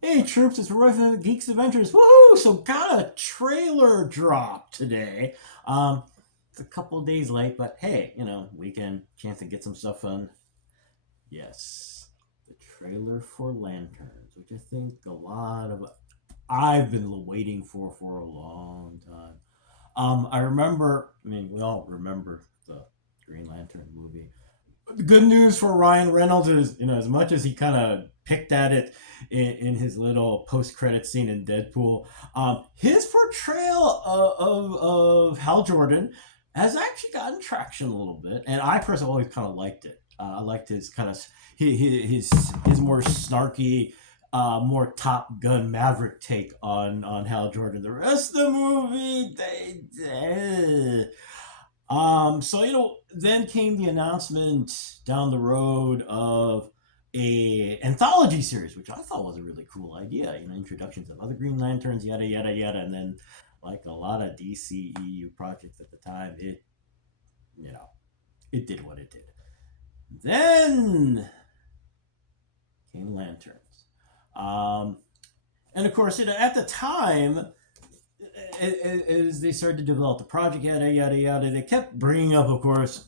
Hey troops, it's Roy from Geeks Adventures. Woohoo! So got a trailer drop today. It's a couple days late, but hey, weekend chance to get some stuff done. Yes, the trailer for Lanterns, which I think I've been waiting for a long time. I remember. I mean, we all remember the Green Lantern movie. The good news for Ryan Reynolds is, as much as he kind of picked at it in his little post-credit scene in Deadpool, his portrayal of Hal Jordan has actually gotten traction a little bit, and I personally always kind of liked it. I liked his kind of his more snarky, more Top Gun Maverick take on Hal Jordan. The rest of the movie, so then came the announcement down the road of a anthology series, which I thought was a really cool idea. Introductions of other Green Lanterns, yada yada yada, and then like a lot of DCEU projects at the time, you know it did what it did. Then came Lanterns, um, and of course, at the time, as they started to develop the project, yada yada yada, they kept bringing up, of course,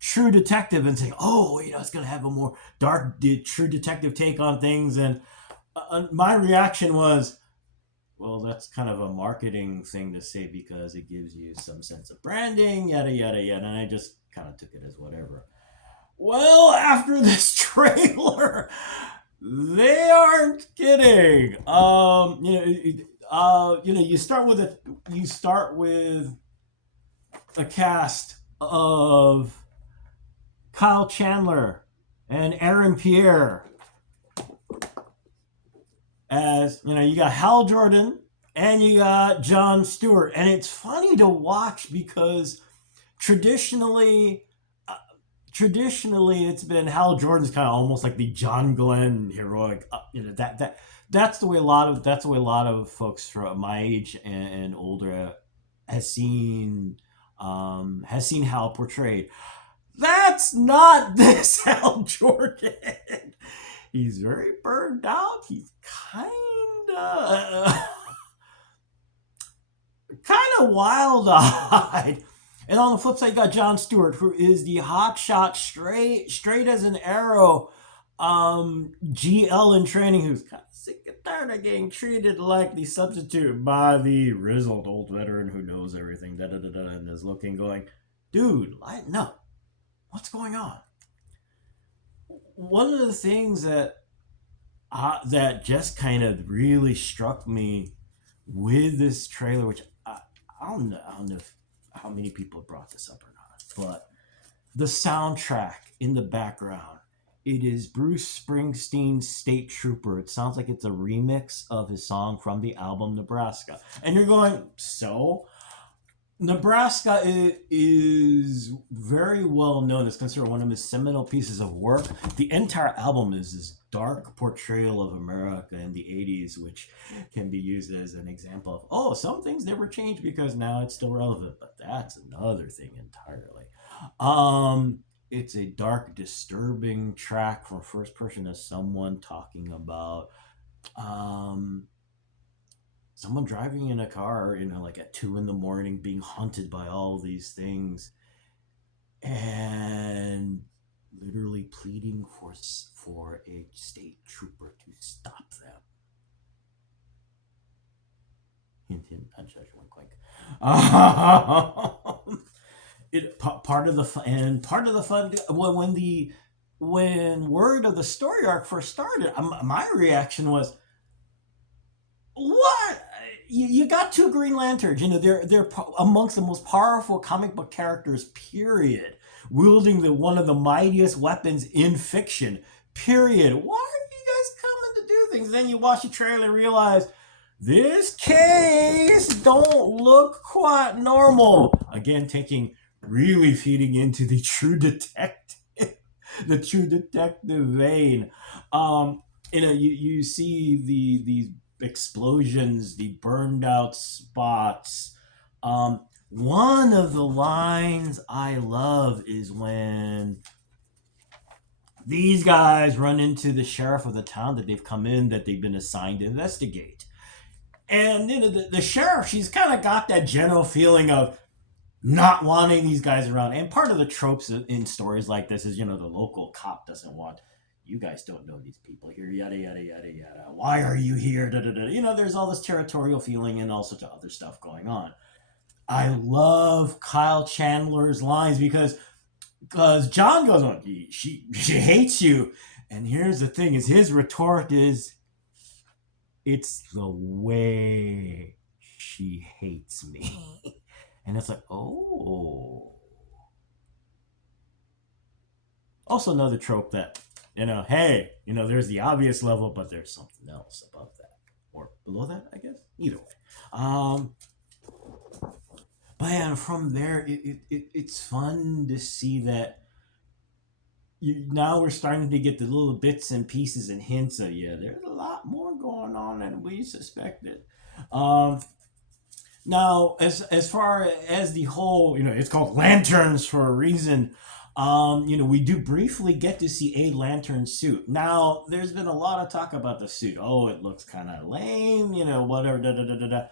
True Detective and saying, "Oh, it's going to have a more dark, True Detective take on things." And my reaction was, "Well, that's kind of a marketing thing to say because it gives you some sense of branding, yada yada yada." And I just kind of took it as whatever. Well, after this trailer, they aren't kidding. You start with a cast of Kyle Chandler and Aaron Pierre as you got Hal Jordan and you got John Stewart, and it's funny to watch because traditionally traditionally it's been Hal Jordan's kind of almost like the John Glenn heroic. That's the way a lot of folks from my age and older has seen Hal portrayed. That's not this Hal Jordan. He's very burned out. He's kind of wild eyed. And on the flip side, you got John Stewart, who is the hotshot, straight as an arrow, GL in training, who's kind of sick and tired of getting treated like the substitute by the grizzled old veteran who knows everything, and is looking, going, dude, lighten up. What's going on? One of the things that just kind of really struck me with this trailer, which I don't know how many people brought this up or not, but the soundtrack in the background, it is Bruce Springsteen's State Trooper. It sounds like it's a remix of his song from the album Nebraska. And you're going, so? Nebraska is very well known. It's considered one of his seminal pieces of work. The entire album is this dark portrayal of America in the 80s, which can be used as an example of, some things never change because now it's still relevant, but that's another thing entirely. It's a dark, disturbing track from first person as someone talking about someone driving in a car, like at 2 a.m, being haunted by all these things, and literally pleading for a state trooper to stop them. Hint, hint. I'm sure one clink. Part of the fun, when word of the story arc first started, my reaction was, what? You got two Green Lanterns. They're amongst the most powerful comic book characters. Period. Wielding one of the mightiest weapons in fiction. Period. Why are you guys coming to do things? Then you watch the trailer and realize this case don't look quite normal. Again, really feeding into the True Detective, the True Detective vein. You see these explosions, the burned out spots. One of the lines I love is when These guys run into the sheriff of the town that they've come in, that they've been assigned to investigate. And the sheriff, she's kind of got that general feeling of not wanting these guys around. And part of the tropes in stories like this is, the local cop doesn't want, you guys don't know these people here, yada, yada, yada, yada. Why are you here? Da, da, da. There's all this territorial feeling and all sorts of other stuff going on. I love Kyle Chandler's lines because John goes on, she hates you. And here's the thing is his retort is, it's the way she hates me. And it's like, oh. Also another trope that, hey, there's the obvious level, but there's something else above that. Or below that, I guess. Either way. But yeah, from there, it's fun to see that now we're starting to get the little bits and pieces and hints of, there's a lot more going on than we suspected. Now, as far as the whole, it's called Lanterns for a reason. We do briefly get to see a lantern suit. Now, there's been a lot of talk about the suit. Oh, it looks kind of lame, whatever, da da da da da.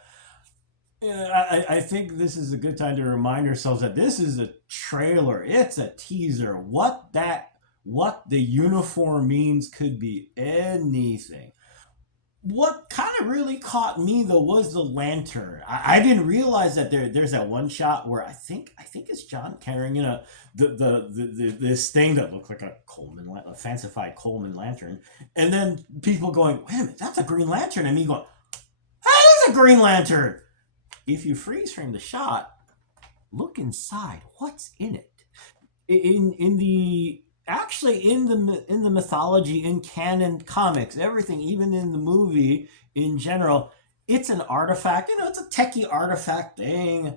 I think this is a good time to remind ourselves that this is a trailer. It's a teaser. What the uniform means could be anything. What kind of really caught me though was the lantern. I didn't realize that there's that one shot where I think it's John carrying the this thing that looked like a fancified Coleman lantern, and then people going, wait a minute, that's a Green Lantern, and me going, that is a Green Lantern. If you freeze frame the shot, look inside. What's in it? In the actually in the mythology, in canon comics, everything, even in the movie in general, it's an artifact. It's a techie artifact thing.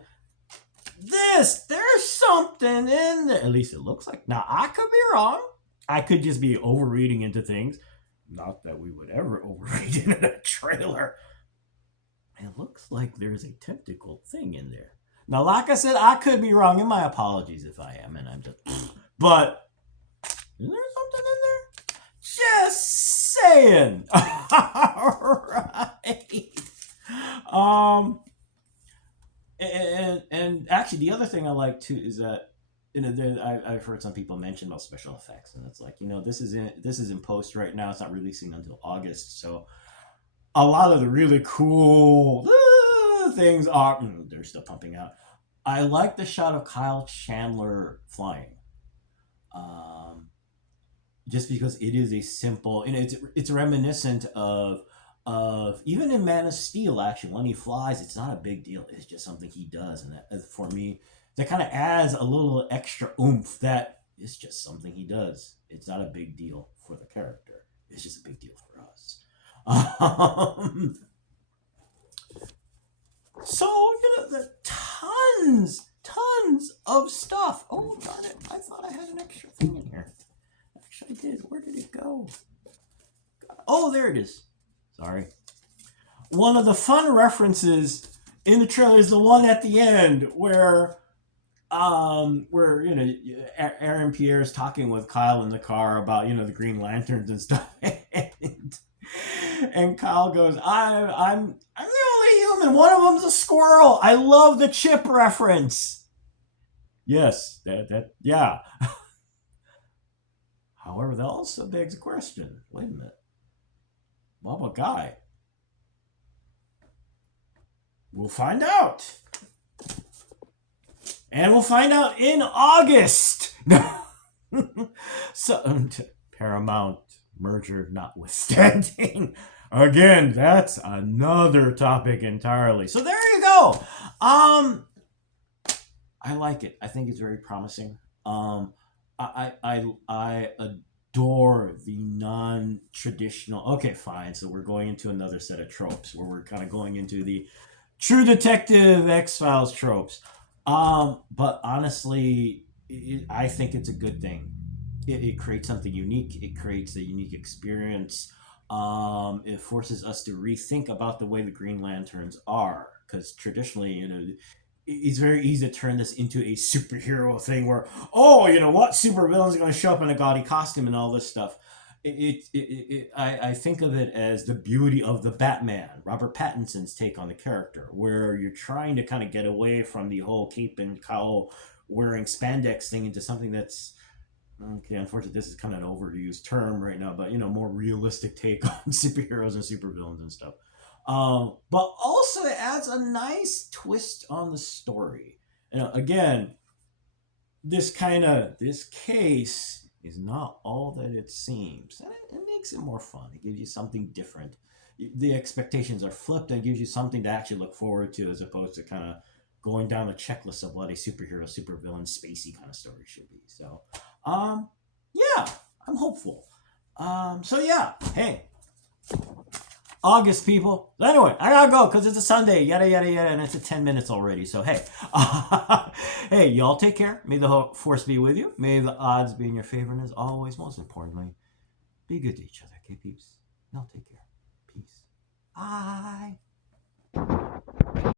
There's something in there. At least it looks like. Now I could be wrong. I could just be overreading into things. Not that we would ever overread into a trailer. It looks like there's a tentacle thing in there. Now, like I said, I could be wrong, and my apologies if I am, and I'm just. But is there something in there? Just saying. All right. And actually, the other thing I like too is that I've heard some people mention about special effects, and it's like, this is in post right now. It's not releasing until August, so a lot of the really cool things they're still pumping out. I like the shot of Kyle Chandler flying. Just because it is a simple, it's reminiscent of even in Man of Steel. Actually, when he flies, it's not a big deal. It's just something he does, and that, for me, that kind of adds a little extra oomph. That it's just something he does. It's not a big deal for the character. It's just a big deal for us. So the tons of stuff. Oh, darn it! I thought I had an extra thing in here. Actually, I did. Where did it go? Oh, there it is. Sorry. One of the fun references in the trailer is the one at the end where Aaron Pierre is talking with Kyle in the car about the Green Lanterns and stuff. And Kyle goes, I'm the only human. One of them's a squirrel. I love the chip reference. Yes, yeah. However, that also begs a question. Wait a minute. What about Guy? We'll find out. And we'll find out in August. So, Paramount merger notwithstanding. Again, that's another topic entirely. So there you go. I like it. I think it's very promising. I adore the non-traditional. Okay, fine. So we're going into another set of tropes where we're kind of going into the True Detective X-Files tropes. But honestly, I think it's a good thing. It creates something unique. It creates a unique experience. It forces us to rethink about the way the Green Lanterns are, because traditionally, it's very easy to turn this into a superhero thing where, oh, you know what, supervillains are going to show up in a gaudy costume and all this stuff. I think of it as the beauty of the Batman, Robert Pattinson's take on the character, where you're trying to kind of get away from the whole cape and cowl wearing spandex thing into something that's, okay, unfortunately, this is kind of an overused term right now, but more realistic take on superheroes and supervillains and stuff. But also, it adds a nice twist on the story. Again, this case is not all that it seems, and it makes it more fun. It gives you something different. The expectations are flipped and gives you something to actually look forward to, as opposed to kind of going down the checklist of what a superhero, supervillain, spacey kind of story should be. So, yeah, I'm hopeful. So yeah, hey, August, people. Anyway, I gotta go because it's a Sunday, yada, yada, yada, and it's at 10 minutes already. So, hey, hey, y'all take care. May the force be with you. May the odds be in your favor. And as always, most importantly, be good to each other, okay, peeps? Y'all take care. Peace. Bye.